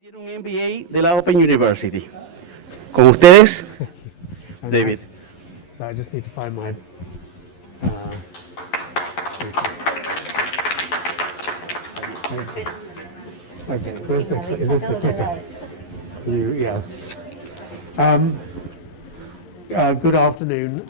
Tiene un MBA de la Open University. Con ustedes, David. So I just need to find my. Okay, where's the? Is this the clicker? Yeah. Good afternoon.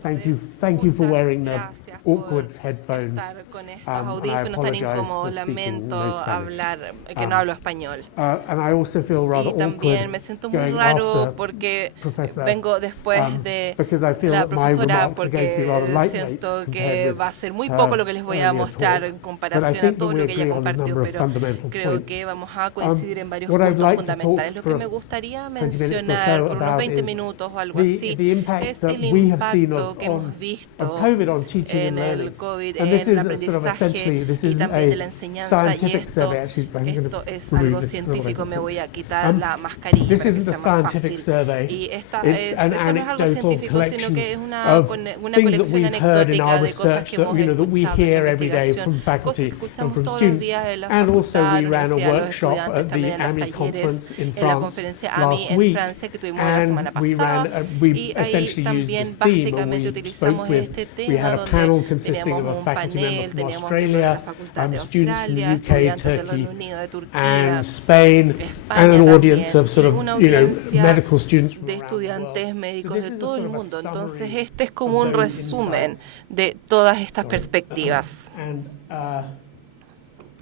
Thank you for wearing the awkward headphones. Estar con estos And I audífonos tan apologize for incómodos, speaking lamento no Spanish. hablar que no hablo español. And I also feel rather Y también awkward me siento muy going raro after porque Professor, vengo después de because I feel la that my profesora remarks are going to be rather porque lightweight siento compared que with va a ser muy her poco lo que les voy a earlier mostrar talk. en But I comparación a think todo that lo we que ella agree on a compartió, number of pero fundamental creo points. que vamos a coincidir en varios What I'd puntos like to talk fundamentales. Lo que for me gustaría 20 minutes or mencionar so por unos about 20 is minutos o algo the así impact es that el we have seen impacto que hemos of visto COVID on teaching en and el learning. COVID, And this en el is sort of essentially, aprendizaje this y isn't también de la a enseñanza, y scientific survey. Actually, I'm esto going es to algo remove this. científico. Me voy a quitar la mascarilla This para que isn't a sea más scientific fácil. survey. Y It's an esto no es algo anecdotal científico, sino collection que es una of things that colección we've heard in anecdótica our de cosas research que that, hemos that we escuchado en hear la every day from investigación, cosas faculty que and escuchamos from todos los students. días en la And also facultad, we la ran a universidad, los workshop estudiantes, at también the en las AMI talleres, conference in en la France conferencia AMI last en week. Francia que tuvimos la semana And we pasada, we y ahí essentially used también this theme, and básicamente we utilizamos spoke with, este we tema had a donde panel consisting of teníamos a un faculty member panel, from teníamos miembros de la Australia, facultad de students from the Australia, UK, estudiantes del Turkey, Reino Unido, de Turquía, and Spain, and España an audience también, of sort y of, una you know, audiencia medical students from de around the world. estudiantes So médicos this de is a todo el sort of a mundo. Entonces, summary este es como of un those resumen insights. de todas estas perspectivas. And,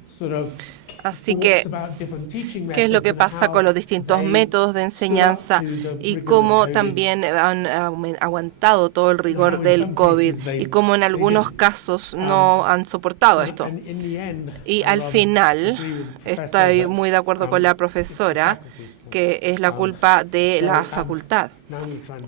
sort of Así thoughts que, about different teaching ¿qué es lo que methods and pasa how con los distintos they métodos de stood up enseñanza to the y rigors cómo of COVID? también han aguantado todo el rigor del COVID y cómo en algunos casos no han soportado esto? And in the end, Y al final, estoy muy de acuerdo con la profesora, que es la culpa de la facultad.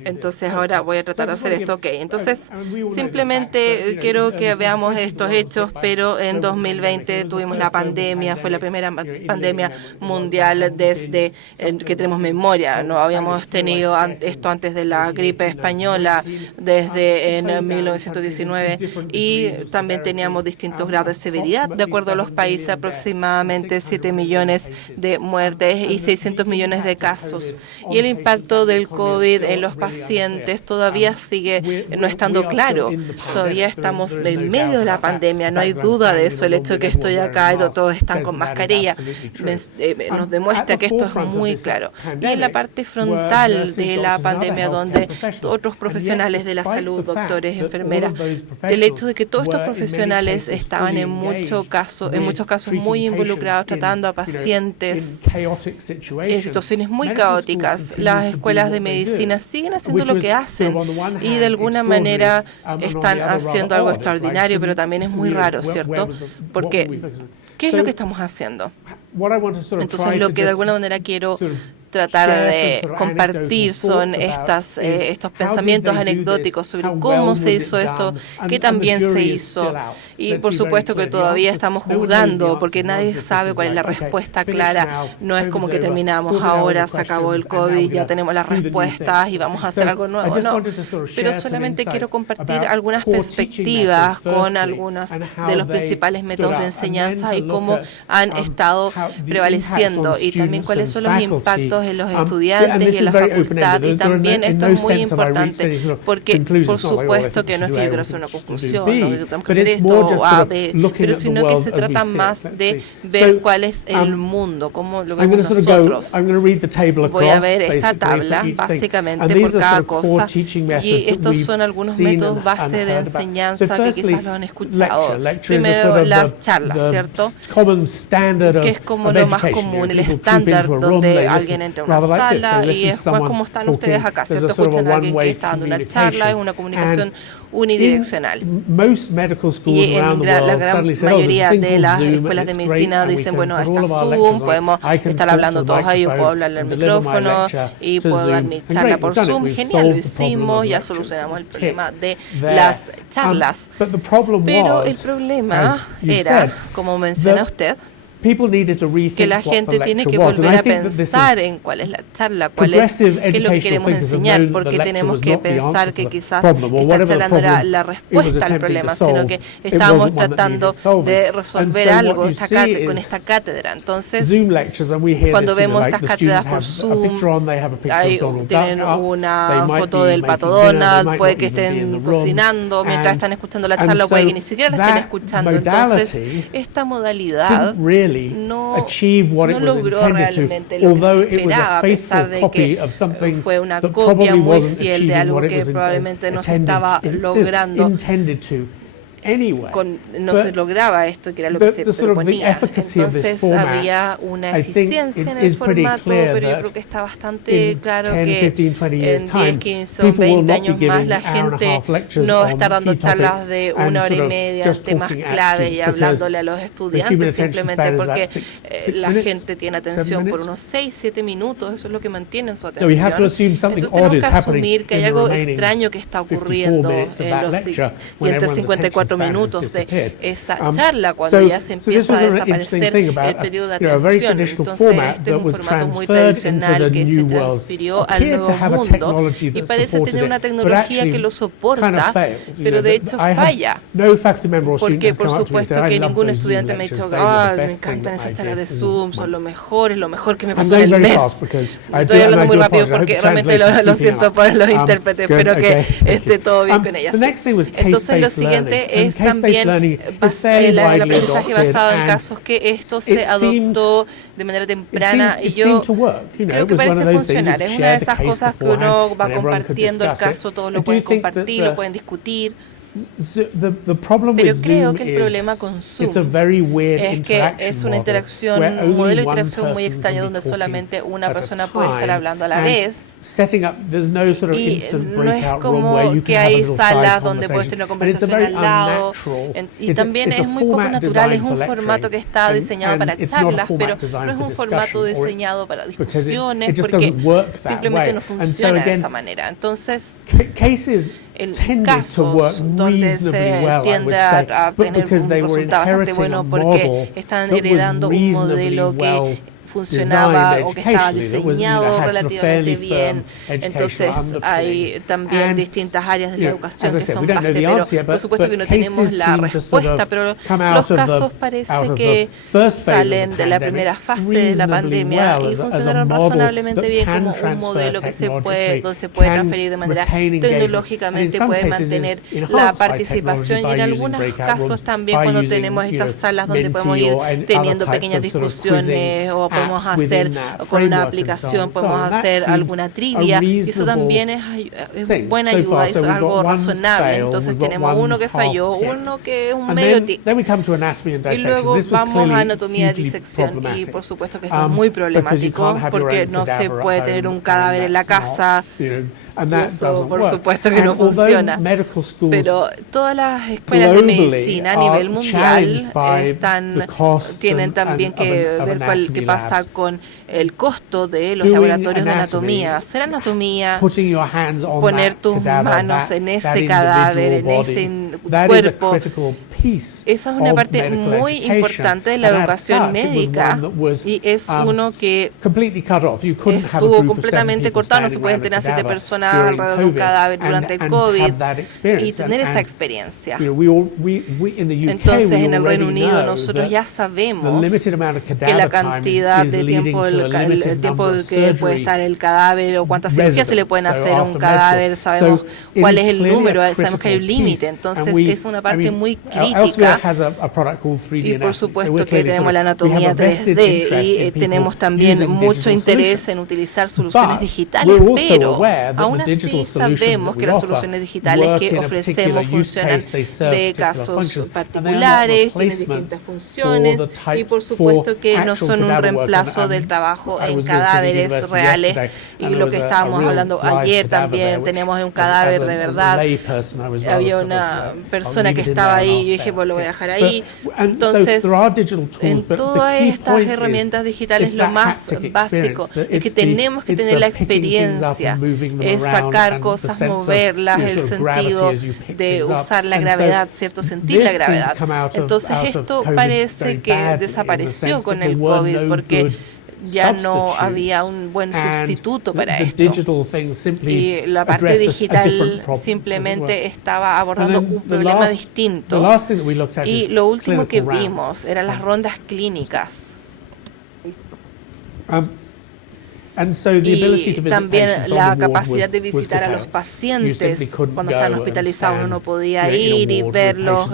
Entonces ahora voy a tratar de hacer esto. Ok, entonces simplemente quiero que veamos estos hechos, pero en 2020 tuvimos la pandemia, fue la primera pandemia mundial desde que tenemos memoria. No habíamos tenido esto antes de la gripe española desde en 1919, y también teníamos distintos grados de severidad de acuerdo a los países, aproximadamente 7 millones de muertes y 600 millones de casos. Y el impacto del COVID en los pacientes todavía sigue no estando claro. Todavía estamos en medio de la pandemia, no hay duda de eso. El hecho de que estoy acá y todos están con mascarilla nos demuestra que esto es muy claro. Y en la parte frontal de la pandemia, donde otros profesionales de la salud, doctores, enfermeras, el hecho de que todos estos profesionales estaban en muchos casos muy involucrados tratando a pacientes en situaciones muy caóticas. Las escuelas de medicina siguen haciendo lo que hacen y de alguna manera están haciendo algo extraordinario, pero también es muy raro, ¿cierto? Porque, ¿qué es lo que estamos haciendo? Entonces, lo que de alguna manera quiero tratar de compartir son estos pensamientos anecdóticos sobre cómo se hizo esto, que también se hizo. Y por supuesto que todavía estamos juzgando, porque nadie sabe cuál es la respuesta clara. No es como que terminamos ahora, se acabó el COVID, ya tenemos las respuestas y vamos a hacer algo nuevo, no. Pero solamente quiero compartir algunas perspectivas con algunos de los principales métodos de enseñanza y cómo han estado prevaleciendo, y también cuáles son los impactos en los estudiantes y en la facultad. Y también esto es muy importante, porque por supuesto que no es que yo quiero hacer una conclusión, no que tenemos que hacer esto o A, B, pero sino que se trata más de ver cuál es el mundo, cómo lo vemos nosotros. Voy a ver esta tabla básicamente por cada cosa, y estos son algunos métodos base de enseñanza que quizás lo han escuchado. Primero, las charlas, ¿cierto? Que es como lo más común, el estándar donde alguien entra a una sala y es como están ustedes acá, ¿cierto? Escuchan a alguien que está dando una charla, es una comunicación unidireccional. Y en la gran mayoría de las escuelas de medicina dicen, bueno, está Zoom, podemos estar hablando todos ahí, yo puedo hablarle al micrófono y puedo dar mi charla por Zoom. Genial, lo hicimos, ya solucionamos el problema de las charlas. Pero el problema era, como menciona usted, que la gente tiene que volver a pensar en cuál es la charla, qué es lo que queremos enseñar, porque tenemos que pensar que quizás esta charla no era la respuesta al problema, sino que estábamos tratando de resolver algo con esta cátedra. Entonces, cuando vemos estas cátedras por Zoom, tienen una foto del Pato Donald, puede que estén cocinando mientras están escuchando la charla, o puede que ni siquiera la estén escuchando. Entonces, esta modalidad no logró realmente lo que se esperaba, a pesar de que fue una copia muy fiel de algo que probablemente no se estaba logrando. No se lograba esto que era lo que se proponía. Entonces había una eficiencia en el formato, pero yo creo que está bastante claro que en 10, 15 o 20 años más la gente no va a estar dando charlas de 1 hora y media, temas clave y hablándole a los estudiantes, simplemente porque la gente tiene atención por unos 6, 7 minutos, eso es lo que mantiene su atención. Entonces tenemos que asumir que hay algo extraño que está ocurriendo en los siguientes 54 minutos de esa charla, cuando ya se empieza a desaparecer el periodo de atención. Entonces, este es un formato muy tradicional que se transfirió al nuevo mundo y parece tener una tecnología que lo soporta, pero de hecho falla. Porque, por supuesto, que ningún estudiante me ha dicho, me encantan esas charlas de Zoom, son lo mejor que me pasó en el mes. Estoy hablando muy rápido porque realmente lo siento por los intérpretes, espero que esté todo bien con ellas. Entonces, lo siguiente es también el aprendizaje basado en casos, que esto se adoptó de manera temprana y yo creo que parece funcionar. Es una de esas cosas que uno va compartiendo el caso, todos lo pueden compartir, lo pueden discutir. Pero creo que el problema con Zoom es que es un modelo de interacción muy extraño donde solamente una persona puede estar hablando a la vez. Y no es como que hay salas donde puedes tener una conversación al lado. Y también es muy poco natural, es un formato que está diseñado para charlas, pero no es un formato diseñado para discusiones, porque simplemente no funciona de esa manera. Entonces, en casos donde se tiende a tener un resultado bastante bueno porque están heredando un modelo que funcionaba o que estaba diseñado relativamente bien. Entonces hay también distintas áreas de la educación que son base, pero por supuesto que no tenemos la respuesta, pero los casos parece que salen de la primera fase de la pandemia y funcionaron razonablemente bien como un modelo que donde se puede transferir de manera tecnológicamente, puede mantener la participación y en algunos casos también cuando tenemos estas salas donde podemos ir teniendo pequeñas discusiones o podemos hacer con una aplicación, podemos hacer alguna trivia y eso también es buena ayuda, eso es algo razonable. Entonces tenemos uno que falló, uno que es un medio tic y luego vamos a anatomía de disección y por supuesto que esto es muy problemático porque no se puede tener un cadáver en la casa. Eso, por supuesto que no funciona, pero todas las escuelas de medicina a nivel mundial tienen también que ver qué pasa con el costo de los laboratorios de anatomía. Hacer anatomía, poner tus manos en ese cadáver, en ese cuerpo. Esa es una parte muy importante de la educación médica y es uno que estuvo completamente cortado. No se pueden tener 7 personas alrededor de un cadáver durante el COVID y tener esa experiencia. Entonces, en el Reino Unido nosotros ya sabemos que la cantidad de tiempo, el tiempo que puede estar el cadáver o cuántas cirugías se le pueden hacer a un cadáver, sabemos cuál es el número, sabemos que hay un límite. Entonces, es una parte muy crítica. Y por supuesto que tenemos la anatomía 3D y tenemos también mucho interés en utilizar soluciones digitales, pero aún así sabemos que las soluciones digitales que ofrecemos funcionan de casos particulares, tienen distintas funciones y por supuesto que no son un reemplazo del trabajo en cadáveres reales. Y lo que estábamos hablando ayer también, tenemos un cadáver de verdad. Había una persona que estaba ahí dije, pues lo voy a dejar ahí. Entonces, en todas estas herramientas digitales, lo más básico es que tenemos que tener la experiencia, es sacar cosas, moverlas, el sentido de usar la gravedad, ¿cierto? Sentir la gravedad. Entonces, esto parece que desapareció con el COVID porque ya no había un buen sustituto para esto. Y la parte digital simplemente estaba abordando un problema distinto. Y lo último que vimos eran las rondas clínicas. Y también la capacidad de visitar a los pacientes cuando estaban hospitalizados. Uno podía ir y verlos,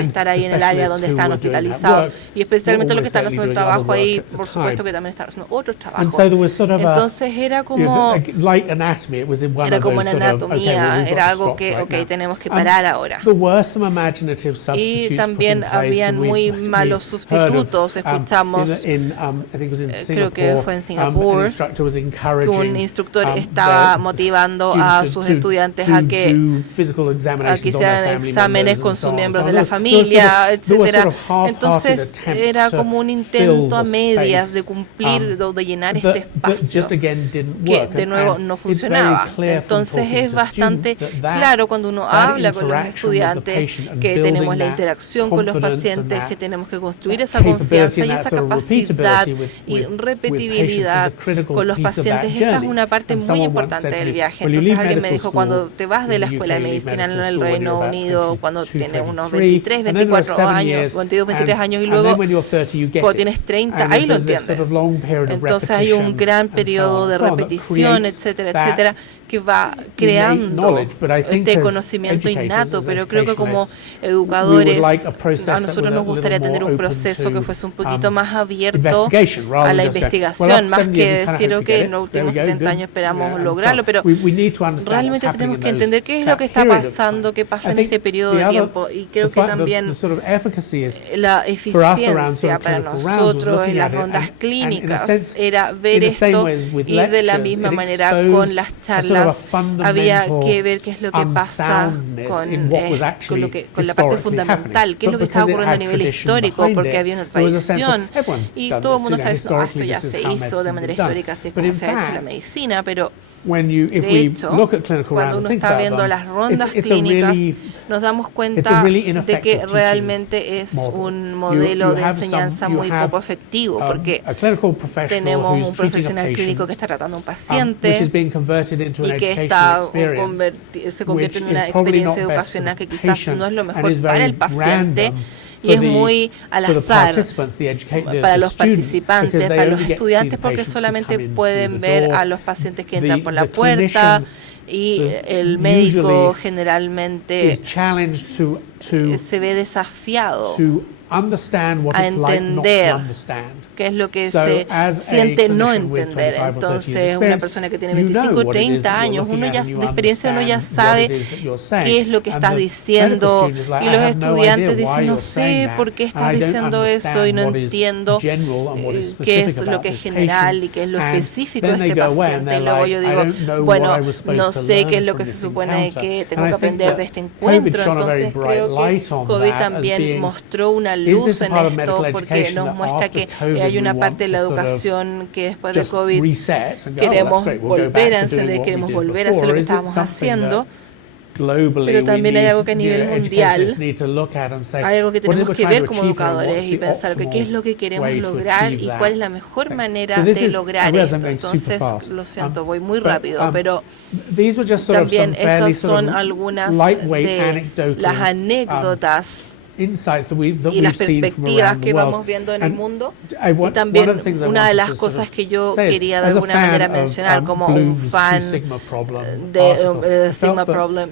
estar ahí en el área donde están hospitalizados. Y especialmente los que están haciendo trabajo ahí, por supuesto que también están haciendo otros trabajos. Entonces era como en anatomía, era algo que, tenemos que parar ahora. Y también habían muy malos sustitutos. Escuchamos, creo que fue en Singapur, que un instructor estaba motivando a sus estudiantes a que hicieran exámenes con sus miembros de la familia, etcétera. Entonces era como un intento a medias de cumplir o de llenar este espacio que de nuevo no funcionaba. Entonces es bastante claro cuando uno habla con los estudiantes que tenemos la interacción con los pacientes, que tenemos que construir esa confianza y esa capacidad y repetibilidad con los pacientes. Esta es una parte muy importante del viaje. Entonces alguien me dijo, cuando te vas de la escuela de medicina en el Reino Unido, cuando tienes unos 23, 24 años, 22, 23 años y luego cuando tienes 30, ahí lo entiendes. Entonces hay un gran periodo de repetición, etcétera, etcétera, que va creando este conocimiento innato, pero creo que como educadores a nosotros nos gustaría tener un proceso que fuese un poquito más abierto a la investigación, más que decir, en los últimos 70 años esperamos lograrlo, pero realmente tenemos que entender qué es lo que está pasando, qué pasa en este periodo de tiempo, y creo que también la eficiencia para nosotros en las rondas clínicas era ver esto y de la misma manera con las charlas había que ver qué es lo que pasa con la parte fundamental, qué es lo que estaba ocurriendo a nivel histórico, porque había una tradición y todo el mundo está diciendo, esto ya se hizo de manera histórica, así es como se ha hecho la medicina, pero de hecho, cuando uno está viendo las rondas clínicas, nos damos cuenta de que realmente es un modelo de enseñanza muy poco efectivo, porque tenemos un profesional clínico que está tratando a un paciente y que se convierte en una experiencia educacional que quizás no es lo mejor para el paciente, y es muy al azar para los participantes, para los estudiantes, porque solamente pueden ver a los pacientes que entran por la puerta y el médico generalmente se ve desafiado a entender qué es lo que se siente no entender. Entonces, una persona que tiene 25, 30 años, uno ya de experiencia uno ya sabe qué es lo que estás diciendo, y los estudiantes dicen, no sé por qué estás diciendo eso y no entiendo qué es lo que es general y qué es lo específico de este paciente. Y luego yo digo, bueno, no sé qué es lo que se supone que tengo que aprender de este encuentro. Entonces creo que COVID también mostró una luz en esto, porque nos muestra que hay una parte de la educación que después de COVID queremos volver a encender, queremos volver a hacer lo que estábamos haciendo, pero también hay algo que a nivel mundial, hay algo que tenemos que ver como educadores y pensar que qué es lo que queremos lograr y cuál es la mejor manera de lograr esto. Entonces, lo siento, voy muy rápido, pero también estas son algunas de las anécdotas y las perspectivas que vamos viendo en el mundo. Y también una de las cosas que yo quería de alguna manera mencionar como un fan de Sigma Problem,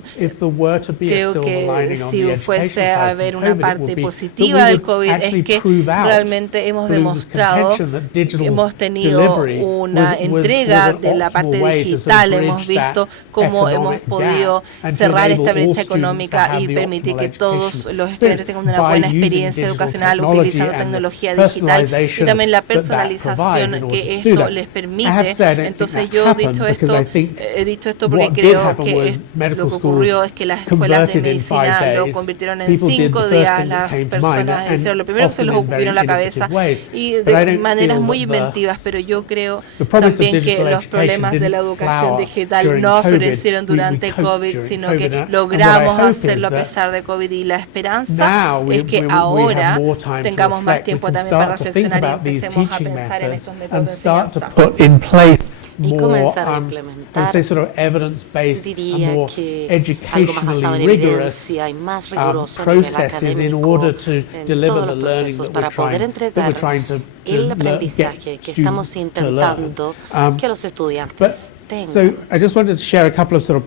creo que si fuese a haber una parte positiva del COVID es que realmente hemos demostrado, hemos tenido una entrega de la parte digital, hemos visto cómo hemos podido cerrar esta brecha económica y permitir que todos los estudiantes tengan una buena experiencia educacional utilizando tecnología digital y también la personalización que esto les permite. Entonces yo he dicho esto porque creo que lo que ocurrió es que las escuelas de medicina lo convirtieron en 5 días. Las personas hicieron lo primero que se les ocurrió en la cabeza y de maneras muy inventivas, pero yo creo también que los problemas de la educación digital no florecieron durante COVID, sino que logramos hacerlo a pesar de COVID, y la esperanza es que ahora tengamos más tiempo también para reflexionar y empecemos a pensar en estos métodos de enseñanza. Y comenzar a implementar, diría que algo más basado en evidencia y más riguroso a nivel académico en todos los procesos para poder entregar el aprendizaje que estamos intentando que los estudiantes tengan.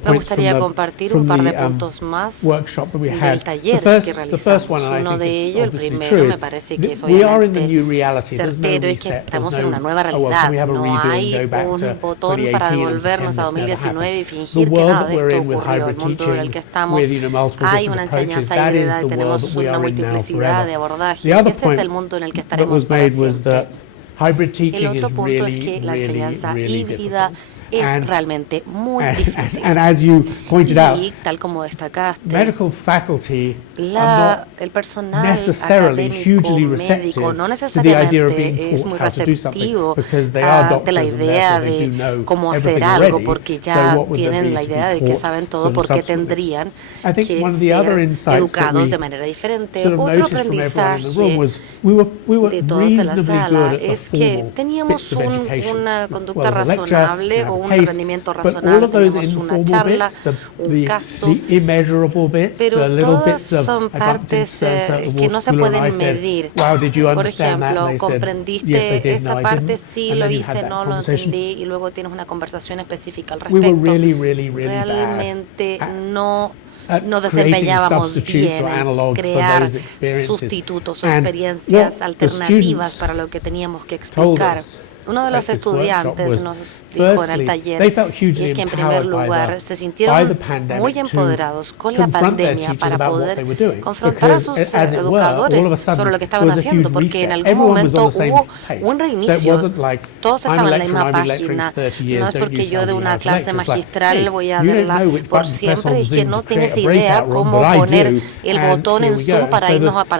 Me gustaría compartir un par de puntos más del taller que realizamos. Uno de ellos, el primero, me parece que es obviamente certero, es que estamos en una nueva realidad. No hay un botón para devolvernos a 2019 y fingir que nada de esto ocurrió. El mundo en el que estamos, hay una enseñanza híbrida y tenemos una multiplicidad de abordajes, y ese es el mundo en el que estaremos para siempre. El otro punto es que la enseñanza híbrida es realmente muy difícil. Y tal como destacaste, el personal académico médico no necesariamente es muy receptivo de la idea de cómo hacer algo, porque ya tienen la idea de que saben todo, porque tendrían que ser educados de manera diferente. Otro aprendizaje de todos en la sala es que teníamos una conducta razonable o un rendimiento razonable, teníamos una charla, un caso, pero todas son partes que no se pueden medir. Por ejemplo, ¿comprendiste esta parte? Sí, lo hice, no lo entendí, y luego tienes una conversación específica al respecto. Realmente no desempeñábamos bien en crear sustitutos o experiencias alternativas para lo que teníamos que explicar. Uno de los estudiantes nos dijo en el taller y es que en primer lugar se sintieron muy empoderados con la pandemia para poder confrontar a sus educadores sobre lo que estaban haciendo, porque en algún momento hubo un reinicio. Todos estaban en la misma página. No es porque yo de una clase magistral voy a verla por siempre, es que no tienes idea cómo poner el botón en Zoom para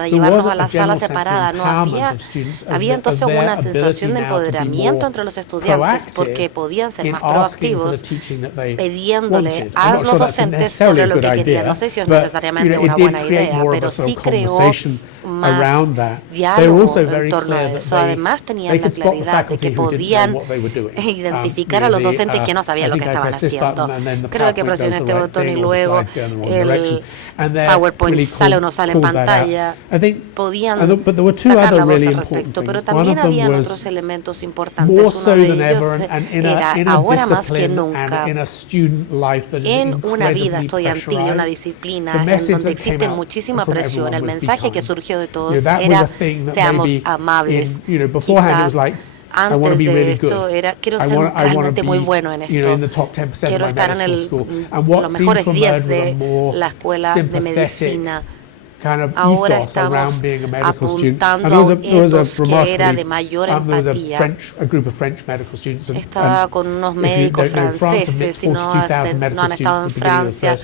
llevarnos a la sala separada. No había entonces una sensación de empoderamiento entre los estudiantes, porque podían ser más proactivos pidiéndole a los docentes sobre lo que querían. No sé si es necesariamente una buena idea, pero sí creó más diálogo en torno a eso. Además, tenían la claridad de que podían identificar a los docentes que no sabían lo que estaban haciendo. Creo que presioné este botón y luego el PowerPoint sale o no sale en pantalla. Podían sacar la voz al respecto, pero también habían otros elementos importantes. Uno de ellos era, ahora más que nunca, en una vida estudiantil y una disciplina en donde existe muchísima presión, el mensaje que surgió de todos era: seamos amables. Quizás antes de esto era: quiero ser realmente muy bueno en esto, quiero estar en los mejores 10 de la escuela de medicina. Ahora estamos apuntando a un ethos que era de mayor empatía. Estaba con unos médicos franceses, si no han estado en Francia.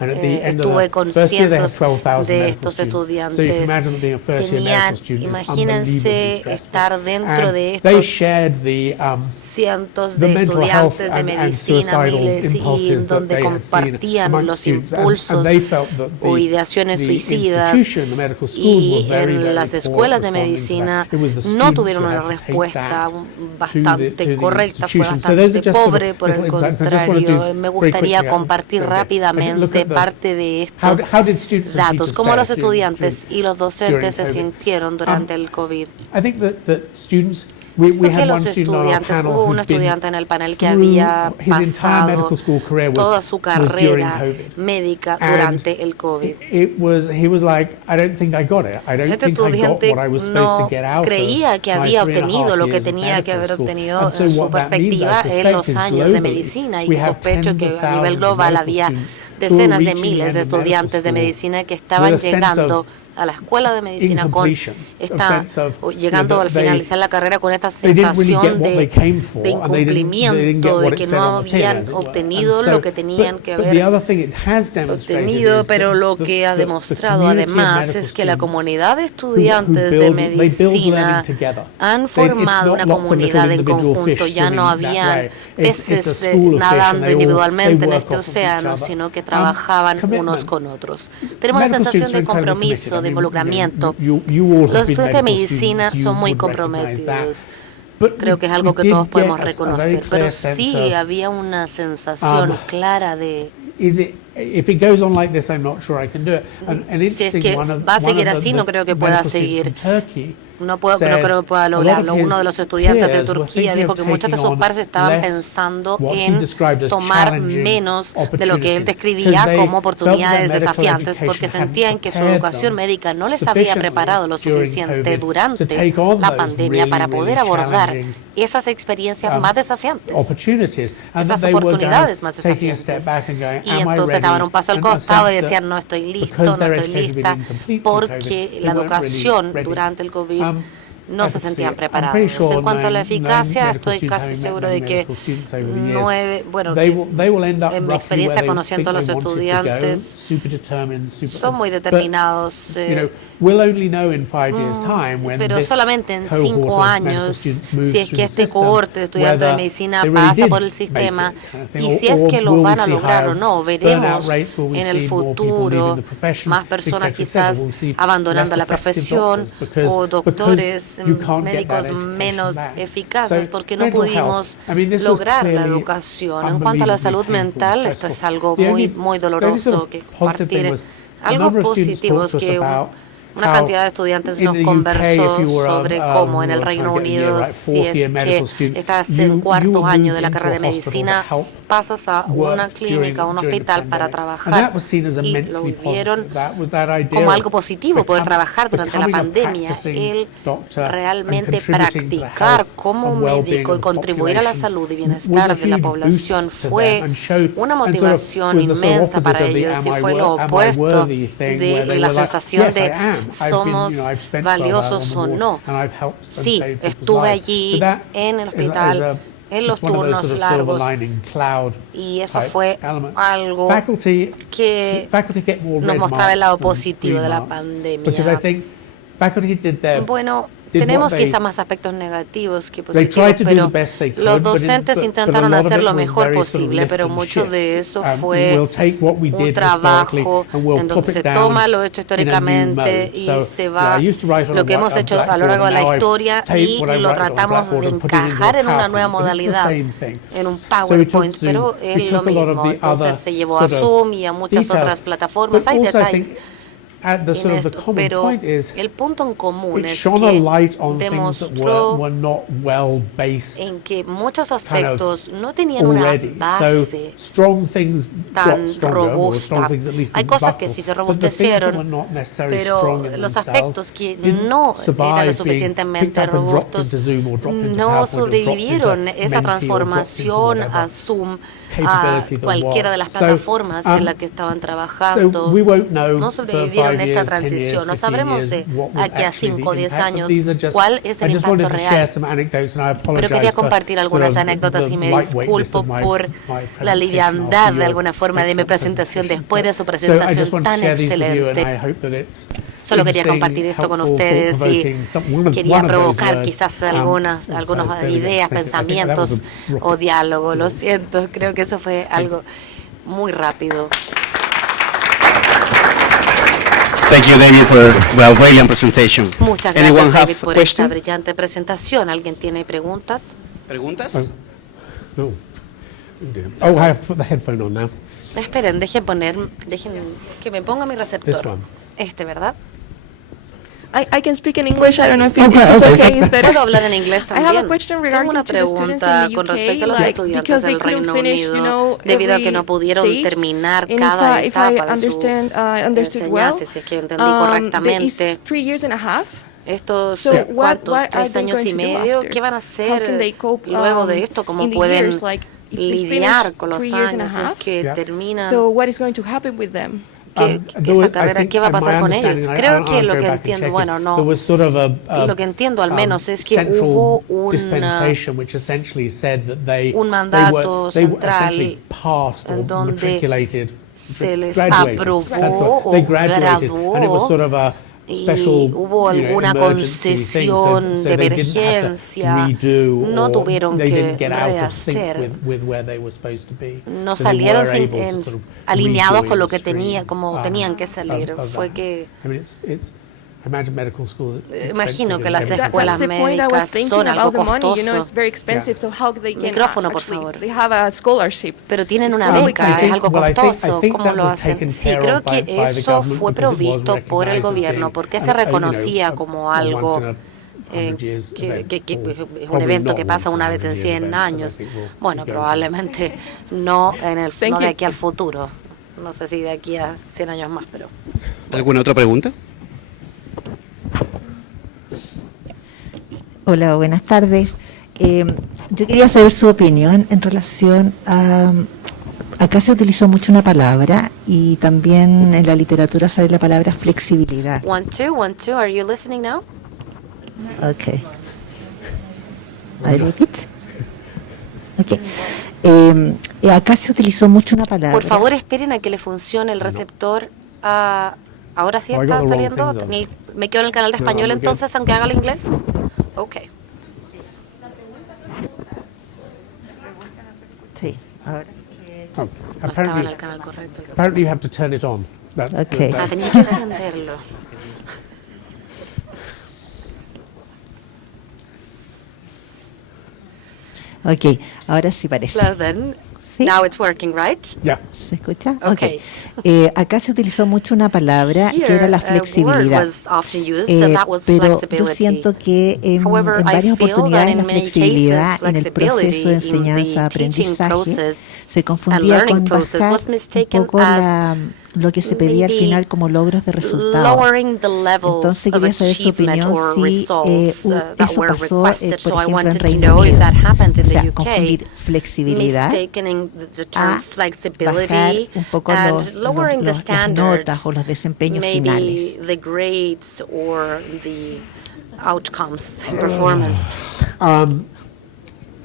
Estuve con cientos de estos estudiantes. Imagínense estar dentro de estos cientos de estudiantes de medicina, miles, y donde compartían los impulsos o ideaciones suicidas. Y en las escuelas de medicina no tuvieron una respuesta bastante correcta, fue bastante pobre. Por el contrario, me gustaría compartir rápidamente parte de estos datos, cómo los estudiantes y los docentes se sintieron durante el COVID. Porque los estudiantes, hubo un estudiante en el panel que había pasado toda su carrera médica durante el COVID. Este estudiante no creía que había obtenido lo que tenía que haber obtenido en su perspectiva en los años de medicina, y sospecho que a nivel global había decenas de miles de estudiantes de medicina que estaban llegando a la escuela de medicina con llegando al finalizar la carrera con esta sensación de incumplimiento, de que no habían obtenido lo que tenían que haber obtenido, pero lo que ha demostrado además es que la comunidad de estudiantes de medicina han formado una comunidad en conjunto. Ya no habían peces nadando individualmente en este océano, sino que trabajaban unos con otros. Tenemos la sensación de compromiso, de involucramiento. Los estudiantes de medicina son muy comprometidos. Creo que es algo que todos podemos reconocer, pero sí había una sensación clara de si es que va a seguir así, no creo que pueda seguir. No creo que pueda lograrlo. Uno de los estudiantes de Turquía dijo que muchos de sus pares estaban pensando en tomar menos de lo que él describía como oportunidades desafiantes, porque sentían que su educación médica no les había preparado lo suficiente durante la pandemia para poder abordar esas experiencias más desafiantes, esas oportunidades más desafiantes. Y entonces daban un paso al costado y decían, no estoy listo, no estoy lista, porque la educación durante el COVID no se sentían preparados. En cuanto a la eficacia, estoy casi seguro de que en mi experiencia conociendo a los estudiantes, son muy determinados, pero solamente en 5 años, si es que este cohorte de estudiantes de medicina pasa por el sistema, y si es que lo van a lograr o no, veremos en el futuro más personas quizás abandonando la profesión o doctores médicos menos eficaces porque no pudimos lograr la educación. En cuanto a la salud mental, esto es algo muy doloroso que compartir. Algo positivo es que una cantidad de estudiantes nos conversó sobre cómo en el Reino Unido, si es que estás en 4º año de la carrera de medicina, pasas a una clínica, a un hospital para trabajar, y lo vieron como algo positivo poder trabajar durante la pandemia. El realmente practicar como médico y contribuir a la salud y bienestar de la población fue una motivación inmensa para ellos, y fue lo opuesto de la sensación de somos valiosos o no. Sí, estuve allí en el hospital en los turnos largos, y eso fue algo que nos mostraba el lado positivo de la pandemia. Bueno, tenemos quizá más aspectos negativos que positivos, pero los docentes intentaron hacer lo mejor posible, pero mucho de eso fue un trabajo en donde se toma lo hecho históricamente y se va lo que hemos hecho a lo largo de la historia y lo tratamos de encajar en una nueva modalidad, en un PowerPoint, pero es lo mismo. Entonces se llevó a Zoom y a muchas otras plataformas. Hay detalles en esto, pero el punto en común es que demostró en que muchos aspectos no tenían una base tan robusta. Hay cosas que sí se robustecieron, pero los aspectos que no eran lo suficientemente robustos no sobrevivieron esa transformación a Zoom, a cualquiera de las plataformas en las que estaban trabajando. No sobrevivieron esa transición. No sabremos de aquí a 5 o 10 años cuál es el impacto real. Pero quería compartir algunas anécdotas y me disculpo por la liviandad de alguna forma de mi presentación después de su presentación tan excelente. Solo quería compartir esto con ustedes y quería provocar quizás algunas ideas, pensamientos o diálogo. Lo siento, creo que eso fue algo muy rápido. Thank you, David, for brilliant presentation. Muchas gracias, David, por esta brillante presentación. ¿Alguien tiene preguntas? ¿Preguntas? No. Oh, I have to put the headphone on now. Esperen, dejen que me ponga mi receptor. ¿Verdad? I can speak in English. I don't know if it's okay. It's better. Puedo hablar en inglés también. I have a question regarding Tengo una pregunta con respecto a los estudiantes del Reino Unido, debido a que no pudieron terminar cada etapa de su enseñanza, si es que entendí correctamente. Estos 3 años y medio, ¿qué van a hacer luego de esto? ¿Cómo pueden lidiar con los años si es que terminan esa carrera, ¿qué va a pasar con ellos? Creo que lo que entiendo, bueno, no, lo que entiendo al menos es que hubo un mandato central en donde se les aprobó o graduó y hubo alguna concesión de emergencia, no tuvieron que rehacer, no salieron alineados con lo que tenían que salir. Fue que imagino que las escuelas médicas son algo costosas. Micrófono, por favor. Pero tienen una beca, es algo costoso. ¿Cómo lo hacen? Sí, creo que eso fue provisto por el gobierno porque se reconocía como algo que es un evento que pasa una vez en 100 años. Bueno, probablemente no de aquí al futuro. No sé si de aquí a 100 años más, pero... ¿Alguna otra pregunta? Hola, buenas tardes. Yo quería saber su opinión en relación a... Acá se utilizó mucho una palabra y también en la literatura sale la palabra flexibilidad. 1, 2, are you listening now? Okay. I repeat. Okay. Acá se utilizó mucho una palabra. Por favor, esperen a que le funcione el receptor. Ahora sí está saliendo. ¿Me quedo en el canal de español entonces, aunque haga el inglés? Ok. Sí, ahora. Oh, No estaba en el canal correcto. Apparently you have to turn it on. Okay. Tenía que encenderlo. Ok, ahora sí parece. Well, then, ¿Sí? now it's working, right? Yeah. ¿Se escucha? Okay. Acá se utilizó mucho una palabra que era la flexibilidad. Pero yo siento que en varias oportunidades la flexibilidad en el proceso de enseñanza-aprendizaje se confundía con bajar un poco lo que se pedía al final como logros de resultados. Entonces quería saber su opinión si eso pasó, por ejemplo, en Reino Unido. O sea, confundir flexibilidad a bajar un poco las notas o los desempeños finales.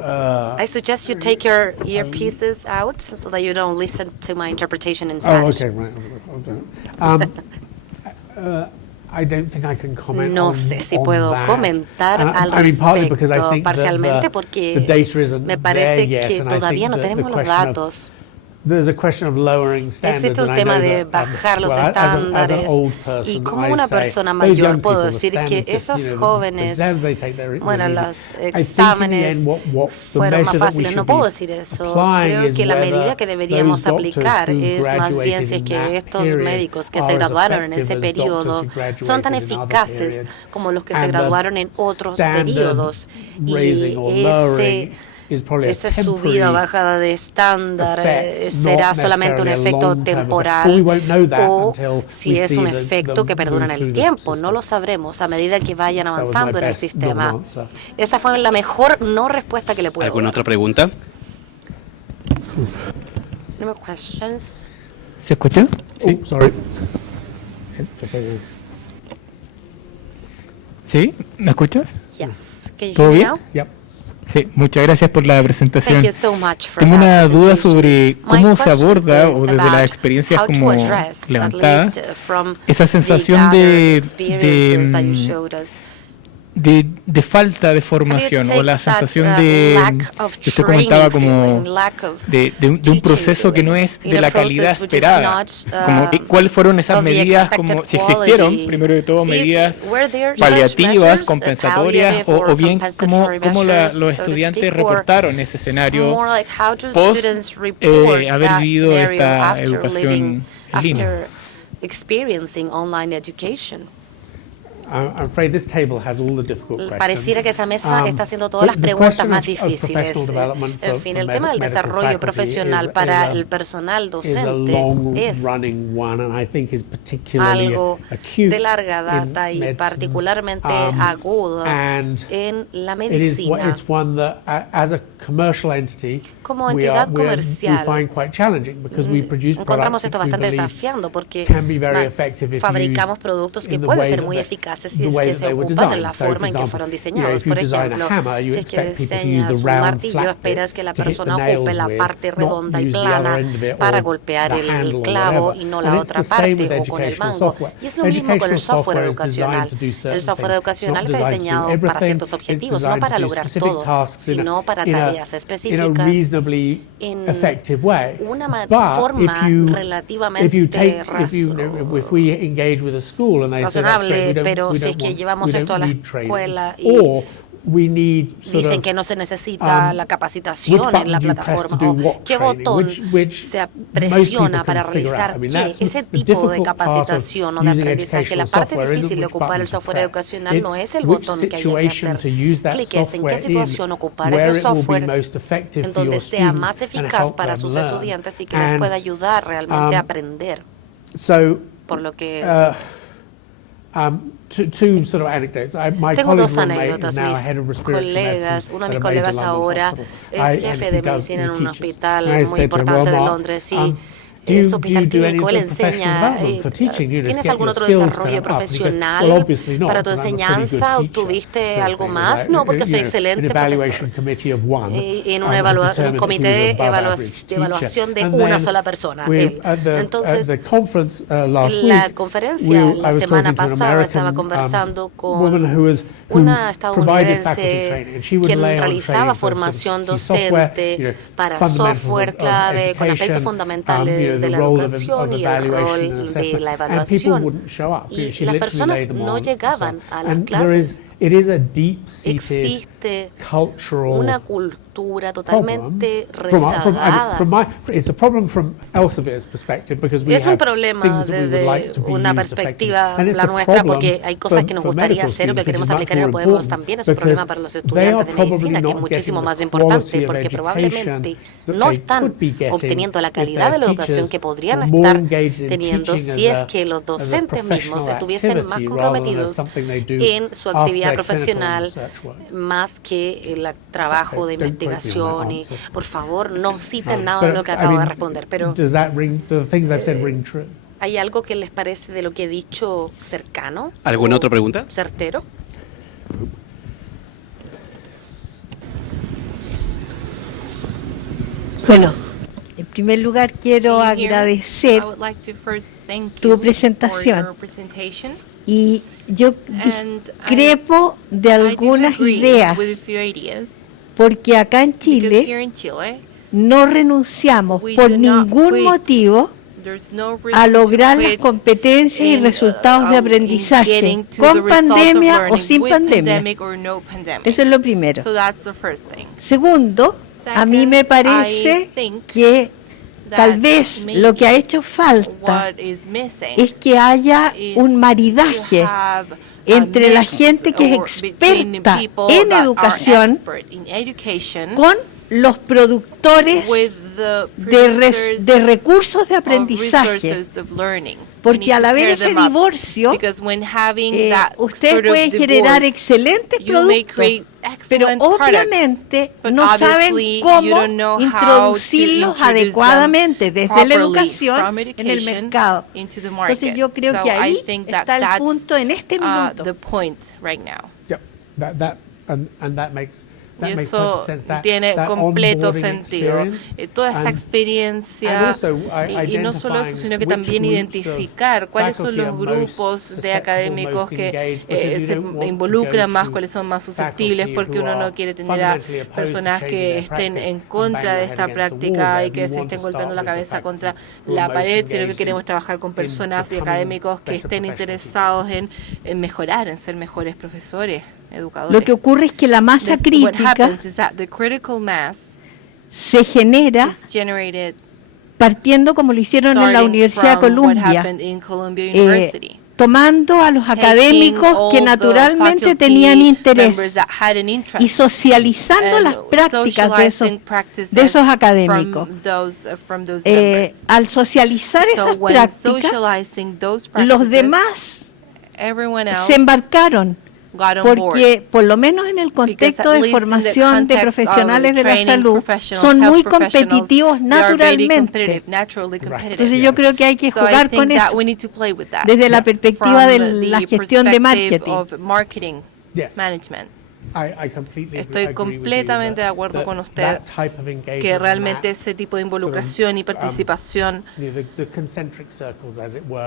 I suggest you take your earpieces out so that you don't listen to my interpretation in Spanish. Oh, okay, right. I don't think I can comment No sé si puedo comentar al respecto, parcialmente porque me parece que todavía no tenemos los datos. Existe un tema de bajar los estándares y como una persona mayor puedo decir que esos jóvenes, bueno, los exámenes fueron más fáciles. No puedo decir eso. Creo que la medida que deberíamos aplicar es más bien si es que estos médicos que se graduaron en ese periodo son tan eficaces como los que se graduaron en otros periodos. Y esa subida o bajada de estándar será solamente un efecto temporal o si es un efecto que perdura en el tiempo. No lo sabremos a medida que vayan avanzando en el sistema. Esa fue la mejor no respuesta que le puedo dar. ¿Alguna otra pregunta? No more questions. ¿Se escucha? Sí. Sorry. ¿Sí? ¿Me escuchas? Yes. Can you ¿Todo hear me bien? now? Yep. Sí, muchas gracias por la presentación. Thank you so much for Tengo that una duda presentation. sobre My cómo se question aborda, is o desde about las experiencias how to como address, at levantadas, least, from esa the sensación gathered experiences that you showed us. de falta de formación, o la sensación de, que usted comentaba como de un proceso que no es de la calidad esperada, como cuáles fueron esas medidas, como si existieron, primero de todo, medidas paliativas, compensatorias, o bien cómo los estudiantes reportaron ese escenario post haber vivido esta educación en línea. Pareciera que esa mesa está haciendo todas las preguntas más difíciles. En fin, el tema del desarrollo profesional para el personal docente es algo de larga data y particularmente agudo en la medicina. Como entidad comercial, encontramos esto bastante desafiante porque fabricamos productos que pueden ser muy eficaces si es que se ocupan en la forma en que fueron diseñados. Por ejemplo, si es que diseñas un martillo, esperas que la persona ocupe la parte redonda y plana para golpear el clavo y no la otra parte o con el mango. Y es lo mismo con el software educacional. El software educacional está diseñado para ciertos objetivos, no para lograr todo, sino para tareas específicas en una forma relativamente razonable, pero si es que llevamos esto a la escuela y dicen que no se necesita la capacitación en la plataforma, o qué botón se presiona para realizar qué, ese tipo de capacitación o de aprendizaje. La parte difícil de ocupar el software educacional no es el botón que hay que hacer clic, es en qué situación ocupar ese software en donde sea más eficaz para sus estudiantes y que les pueda ayudar realmente a aprender. Por lo que tengo dos anécdotas. Mis colegas, uno de mis colegas ahora es jefe de medicina en un hospital muy importante de Londres y es hospital clínico. Él enseña. ¿Tienes algún otro desarrollo profesional para tu enseñanza? ¿Tuviste algo más? No, porque soy excelente profesor. Y en un comité de evaluación de una sola persona. Entonces, en la conferencia la semana pasada estaba conversando con una estadounidense quien realizaba formación docente para software clave con aspectos fundamentales de la educación y el rol de la evaluación. Y las personas no llegaban a las clases. Existe una cultura totalmente rezagada. Es un problema desde una perspectiva la nuestra, porque hay cosas que nos gustaría hacer o que queremos aplicar y no podemos también. Es un problema para los estudiantes de medicina, que es muchísimo más importante, porque probablemente no están obteniendo la calidad de la educación que podrían estar teniendo si es que los docentes mismos estuviesen más comprometidos en su actividad profesional más que el trabajo de investigación. Y por favor, no citen nada de lo que acabo de responder, pero ¿hay algo que les parece de lo que he dicho cercano? ¿Alguna otra pregunta? ¿Certero? Bueno, en primer lugar quiero agradecer tu presentación. Y yo discrepo de algunas ideas, porque acá en Chile no renunciamos por ningún motivo a lograr las competencias y resultados de aprendizaje, con pandemia o sin pandemia. Eso es lo primero. Segundo, a mí me parece que tal vez lo que ha hecho falta es que haya un maridaje entre la gente que es experta en educación con los productores de recursos de aprendizaje. Porque al haber ese divorcio, ustedes pueden generar excelentes productos, pero obviamente no saben cómo introducirlos adecuadamente desde la educación en el mercado. Entonces yo creo que ahí está el punto en este minuto. Y eso tiene completo sentido. Toda esa experiencia, y no solo eso, sino que también identificar cuáles son los grupos de académicos que se involucran más, cuáles son más susceptibles, porque uno no quiere tener a personas que estén en contra de esta práctica y que se estén golpeando la cabeza contra la pared, sino que queremos trabajar con personas y académicos que estén interesados en mejorar, en ser mejores profesores. Educadores. Lo que ocurre es que la masa crítica se genera partiendo como lo hicieron en la Universidad de Columbia, tomando a los académicos que naturalmente tenían interés y socializando las prácticas de esos académicos. Al socializar esas prácticas, los demás se embarcaron, porque por lo menos en el contexto de formación de profesionales de la salud son muy competitivos naturalmente. Entonces yo creo que hay que jugar con eso desde la perspectiva de la gestión de marketing. Estoy completamente de acuerdo con usted que realmente ese tipo de involucración y participación,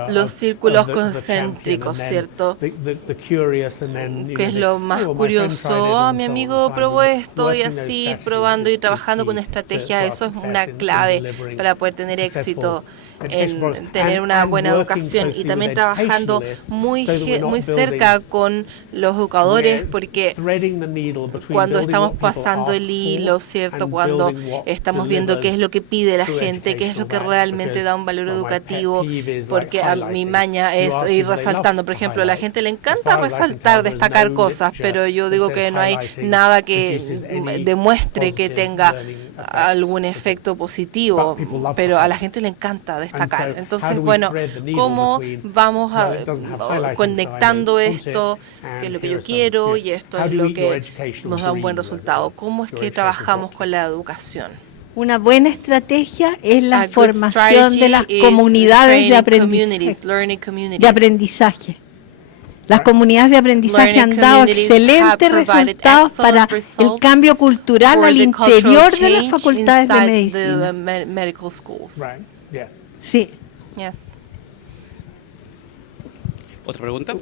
los círculos concéntricos, ¿cierto? Que es lo más curioso. Mi amigo probó esto y así, probando y trabajando con estrategias. Eso es una clave para poder tener éxito en tener una buena educación, y también trabajando muy cerca con los educadores, porque cuando estamos pasando el hilo, ¿cierto? Cuando estamos viendo qué es lo que pide la gente, qué es lo que realmente da un valor educativo, porque a mi maña es ir resaltando. Por ejemplo, a la gente le encanta resaltar, destacar cosas, pero yo digo que no hay nada que demuestre que tenga algún efecto positivo, pero a la gente le encanta destacar. Entonces, bueno, ¿cómo vamos conectando esto, que es lo que yo quiero, y esto es lo que nos da un buen resultado? ¿Cómo es que trabajamos con la educación? Una buena estrategia es la formación de las comunidades de aprendizaje. Las comunidades de aprendizaje han dado excelentes resultados para el cambio cultural al interior de las facultades de medicina. Sí. ¿Otra pregunta?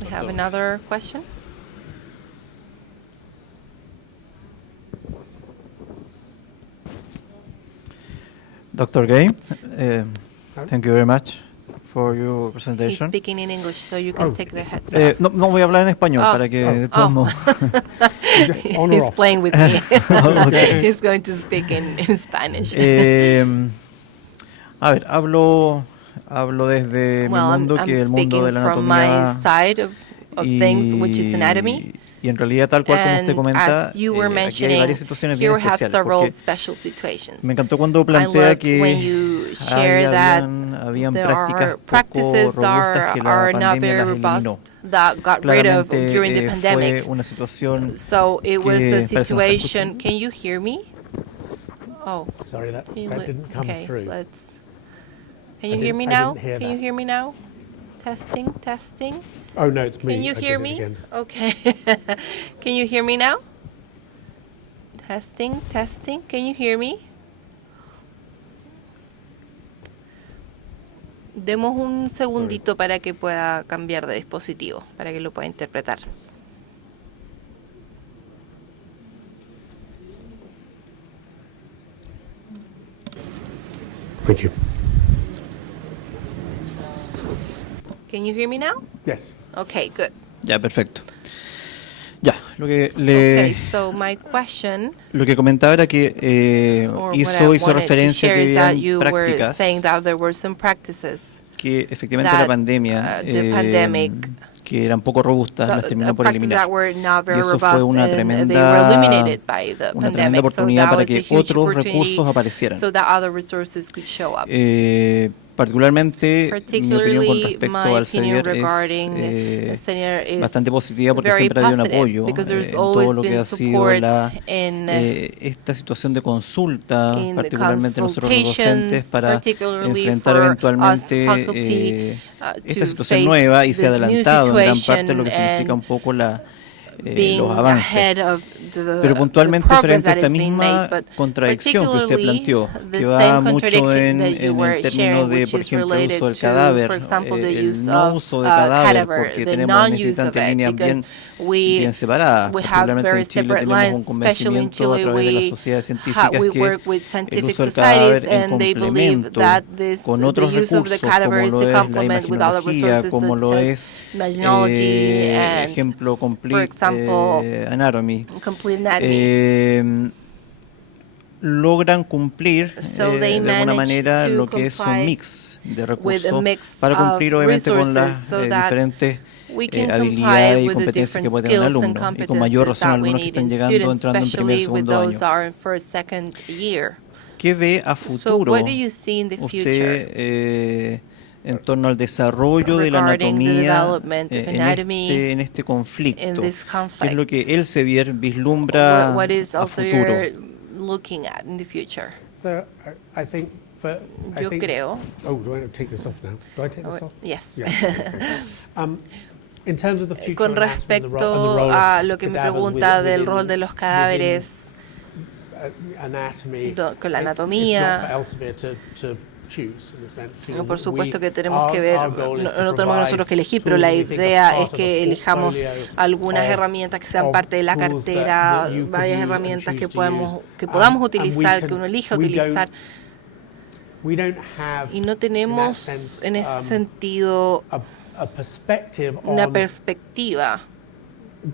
We have another question. Dr. Gay, thank you very much for your presentation. He's speaking in English, so you can take the headset. No voy a hablar en español para que de todos modos. He's playing with me. He's going to speak in Spanish. A ver, hablo desde mi mundo, que es el mundo de la anatomía, y en realidad, tal cual como usted comenta, aquí hay varias situaciones bien especiales. Me encantó cuando plantea que habían prácticas poco robustas que la pandemia las eliminó. Claramente fue una situación que parece no estar. Can you hear me? Oh, sorry, that didn't come through. Can you hear me now? Can you hear me now? Testing, testing. Oh no, it's me. Can you hear me? Okay. Can you hear me now? Testing, testing. Can you hear me? Demos un segundito para que pueda cambiar de dispositivo, para que lo pueda interpretar. Thank you. Can you hear me now? Yes. Okay, good. Ya, perfecto. Ya, Okay, so my question, lo que comentaba era que hizo referencia a que habían prácticas que efectivamente la pandemia, que eran poco robustas, las terminó por eliminar. Y eso fue una tremenda oportunidad para que otros recursos aparecieran. Particularmente, mi opinión con respecto al CENIER es bastante positiva, porque siempre ha habido un apoyo en todo lo que ha sido esta situación de consulta, particularmente nosotros los docentes, para enfrentar eventualmente esta situación nueva, y se ha adelantado en gran parte lo que significa un poco los avances. Pero puntualmente frente a esta misma contradicción que usted planteó, que va mucho en el término de, por ejemplo, el uso del cadáver, el no uso de cadáver, porque tenemos en este instante líneas bien separadas. Particularmente en Chile tenemos un convencimiento a través de las sociedades científicas que el uso del cadáver en complemento con otros recursos, como lo es la imaginología, como lo es, ejemplo, Complete Anatomy, logran cumplir de alguna manera lo que es un mix de recursos para cumplir obviamente con las diferentes habilidades y competencias que puede tener un alumno, y con mayor razón algunos que están llegando, entrando en primer y segundo año. ¿Qué ve a futuro usted en torno al desarrollo de la anatomía en este conflicto? ¿Qué es lo que Elsevier vislumbra a futuro? Yo creo. Oh, do I take this off now? Do I take this off? Yes. Con respecto a lo que me pregunta del rol de los cadáveres con la anatomía, por supuesto que tenemos que ver, no tenemos nosotros que elegir, pero la idea es que elijamos algunas herramientas que sean parte de la cartera, varias herramientas que podamos utilizar, que uno elija utilizar. Y no tenemos en ese sentido una perspectiva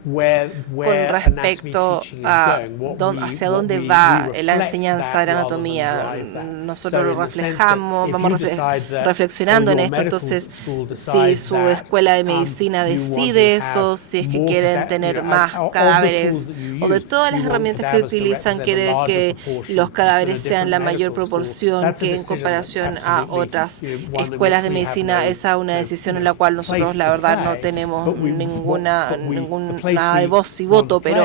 con respecto a hacia dónde va la enseñanza de la anatomía. Nosotros lo reflejamos, vamos reflexionando en esto. Entonces, si su escuela de medicina decide eso, si es que quieren tener más cadáveres, o de todas las herramientas que utilizan, quiere que los cadáveres sean la mayor proporción que en comparación a otras escuelas de medicina, esa es una decisión en la cual nosotros la verdad no tenemos nada de voz y voto, pero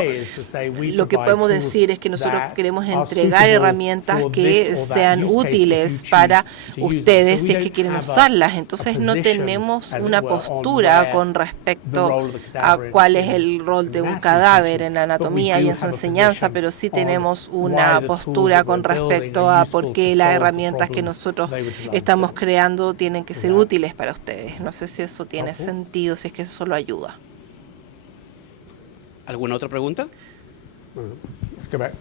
lo que podemos decir es que nosotros queremos entregar herramientas que sean útiles para ustedes si es que quieren usarlas. Entonces no tenemos una postura con respecto a cuál es el rol de un cadáver en la anatomía y en su enseñanza, pero sí tenemos una postura con respecto a por qué las herramientas que nosotros estamos creando tienen que ser útiles para ustedes. No sé si eso tiene sentido, si es que eso solo ayuda. ¿Alguna otra pregunta? Let's go back.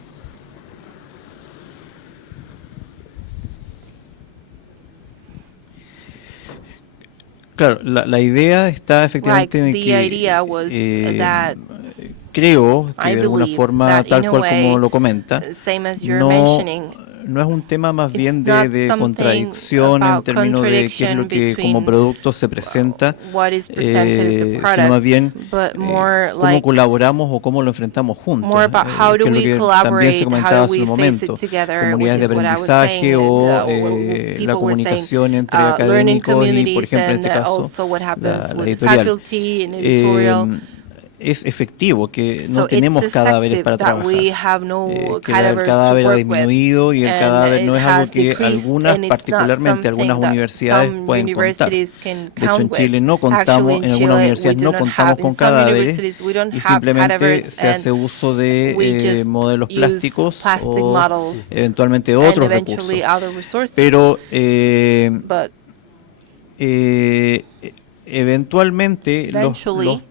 Claro, la idea está efectivamente en que creo que de alguna forma, tal cual como lo comenta, no es un tema más bien de contradicción en términos de qué es lo que como producto se presenta, sino más bien cómo colaboramos o cómo lo enfrentamos juntos, que es lo que también se comentaba hace un momento, comunidades de aprendizaje o la comunicación entre académicos y, por ejemplo, en este caso, la editorial. Es efectivo, que no tenemos cadáveres para trabajar, que el cadáver ha disminuido y el cadáver no es algo que algunas, particularmente algunas universidades pueden contar. De hecho, en Chile no contamos, en algunas universidades no contamos con cadáveres y simplemente se hace uso de modelos plásticos o eventualmente otros recursos. Pero eventualmente los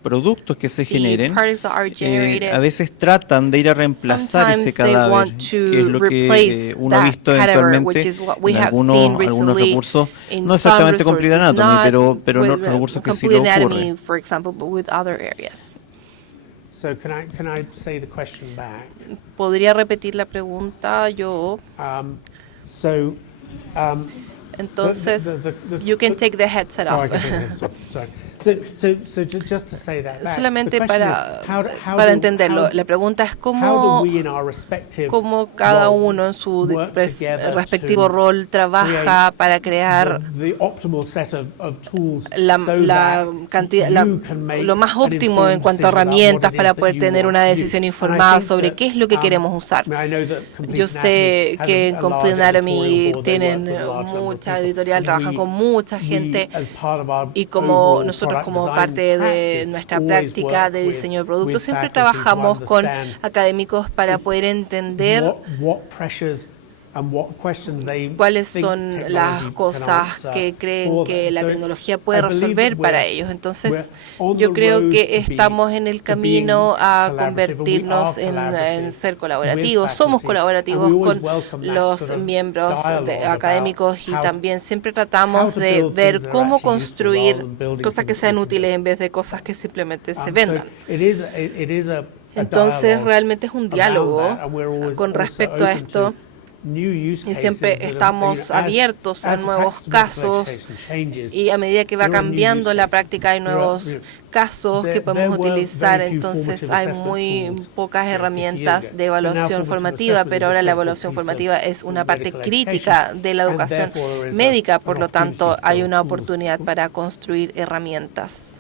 productos que se generen a veces tratan de ir a reemplazar ese cadáver, que es lo que uno ha visto eventualmente en algunos recursos, no exactamente Complete Anatomy, pero en otros recursos que sí lo ocurre. So can I say the question back? ¿Podría repetir la pregunta yo? Entonces, you can take the headset off. Sorry. So just to say that back, solamente para entenderlo, la pregunta es cómo cada uno en su respectivo rol trabaja para crear la cantidad, lo más óptimo en cuanto a herramientas para poder tener una decisión informada sobre qué es lo que queremos usar. Yo sé que en Complete Anatomy tienen mucha editorial, trabajan con mucha gente y como nosotros como parte de nuestra práctica de diseño de productos, siempre trabajamos con académicos para poder entender cuáles son las cosas que creen que la tecnología puede resolver para ellos. Entonces, yo creo que estamos en el camino a convertirnos en ser colaborativos. Somos colaborativos con los miembros académicos y también siempre tratamos de ver cómo construir cosas que sean útiles en vez de cosas que simplemente se vendan. Entonces, realmente es un diálogo con respecto a esto. y siempre estamos abiertos a nuevos casos y a medida que va cambiando la práctica hay nuevos casos que podemos utilizar, entonces hay muy pocas herramientas de evaluación formativa, pero ahora la evaluación formativa es una parte crítica de la educación médica, por lo tanto hay una oportunidad para construir herramientas.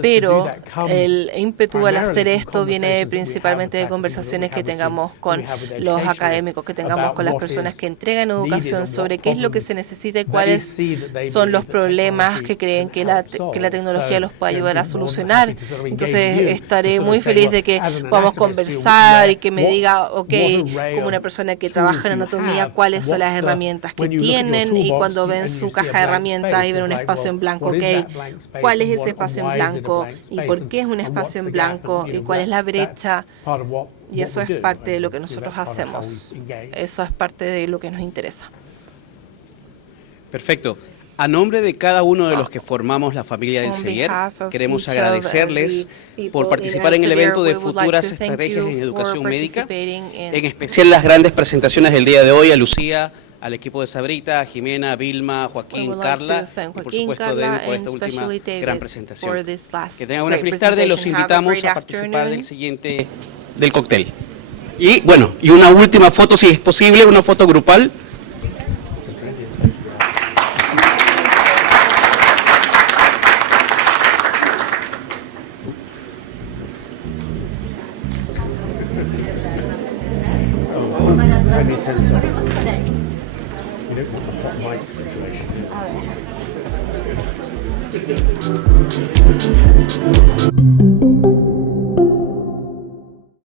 Pero el ímpetu al hacer esto viene principalmente de conversaciones que tengamos con los académicos, que tengamos con las personas que entregan educación sobre qué es lo que se necesita y cuáles son los problemas que creen que la tecnología los puede ayudar a solucionar. Entonces estaré muy feliz de que podamos conversar y que me diga, ok, como una persona que trabaja en anatomía, cuáles son las herramientas que tienen, y cuando ven su caja de herramientas y ven un espacio en blanco, ok, ¿cuál es ese espacio en blanco y por qué es un espacio en blanco y cuál es la brecha? Y eso es parte de lo que nosotros hacemos. Eso es parte de lo que nos interesa. Perfecto. A nombre de cada uno de los que formamos la familia del CELIER, queremos agradecerles por participar en el evento de futuras estrategias en educación médica, en especial las grandes presentaciones del día de hoy, a Lucía, al equipo de Sabrita, a Jimena, a Vilma, a Joaquín, Carla, y por supuesto a David por esta última gran presentación. Que tengan una feliz tarde, los invitamos a participar del cóctel. Y bueno, y una última foto, si es posible, una foto grupal. situation.